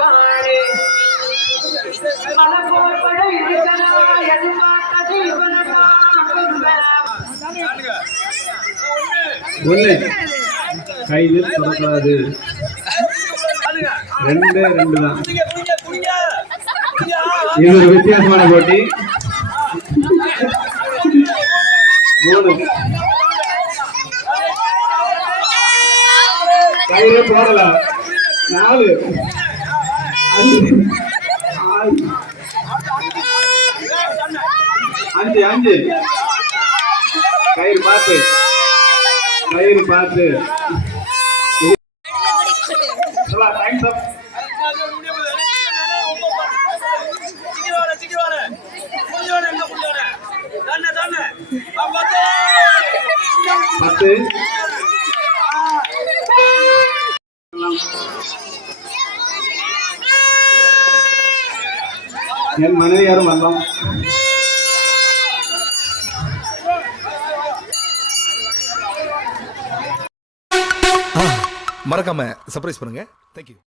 காணே. மனப்போர் படம் இருக்கனா எதிர்பார்த்தது வித்தியாசமான போட்டி. மூணு. கையில போடல நாலு. அஞ்சு அஞ்சு. கயிறு பார்த்து கயிறு பார்த்து டைம்ஸ் அப் பத்து. என் மனைவியாரும் யாரும் மறக்காம சர்ப்ரைஸ் பண்ணுங்க. தேங்க்யூ